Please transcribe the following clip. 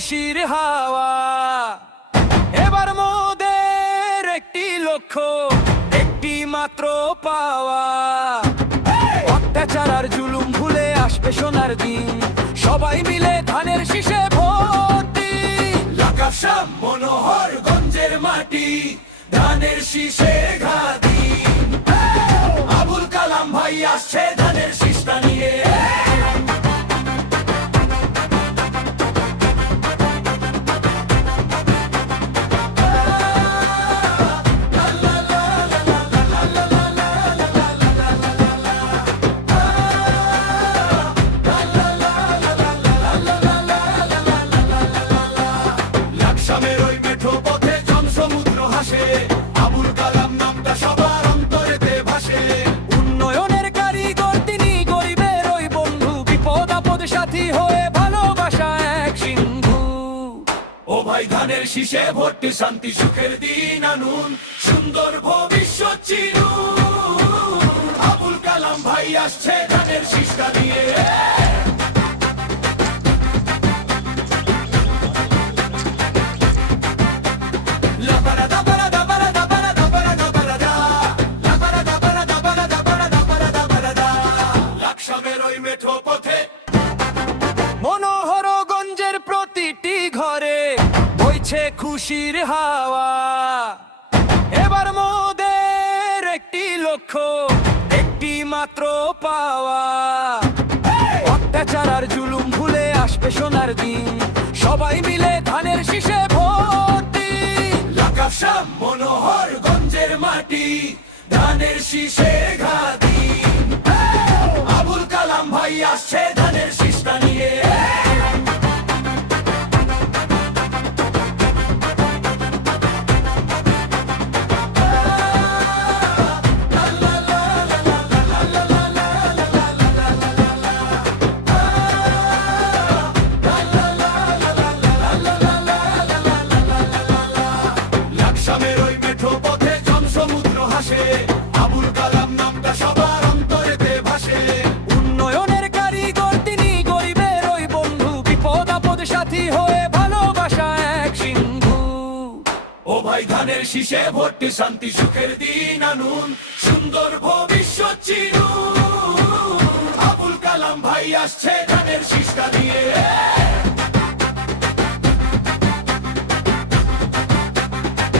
খুশির হাওয়া। এবার মোদের একটি লক্ষ্য, একটি মাত্র পাওয়া। অত্যাচার আর জুলুম ভুলে আসবে সোনার দিন, সবাই মিলে ধানের শীষে ভোট দিন। লাকাসাম মনোহর গঞ্জের মাটি, ধানের শীষে ঘাতি। আবুল কালাম ভাই আসছে ধানের শীষটা নিয়ে। লাকসামের ওই মেঠো পথে জনসমুদ্র হাসে, আবুল কালাম নামটা সবার অন্তরেতে ভাসে। উন্নয়নের কারিগর তিনি, গরিবের ওই বন্ধু, বিপদ আপদ সাথী হয়ে ভালোবাসা এক সিন্ধু। ও ভাই ধানের শীষে ভোট, শান্তি সুখের দিন আনুন, সুন্দর ভবিষ্যৎ চিনুন। আবুল কালাম ভাই আসছে ধানের শীষটা নিয়ে। লাকসামের ওই মেঠো পথে মনোহরগঞ্জের প্রতিটি ঘরে বইছে খুশির হাওয়া। এবার মোদের একটি লক্ষ্য, একটি মাত্র পাওয়া। অত্যাচার আর জুলুম ভুলে আসবে সোনার দিন, সবাই মিলে ধানের শীষে ভোট দিন। লাকাসাম মনোহর গঞ্জের মাটি, ধানের শীষে ঘাতি। আবুল কালাম ভাই আসছে ধানের শীষটা নিয়ে। লাকসামের ওই মেঠো পথে জনসমুদ্র হাসে, আবুল কালাম নামটা সবার অন্তরেতে ভাসে। উন্নয়নের কারিগর তিনি, গরিবের ওই বন্ধু, বিপদ আপদ সাথী হয়ে ভালোবাসা এক সিন্ধু। ও ভাই ধানের শীষে ভোট, শান্তি সুখের দিন আনুন, সুন্দর ভবিষ্যৎ চিনুন। আবুল কালাম ভাই আসছে ধানের শীষটা নিয়ে।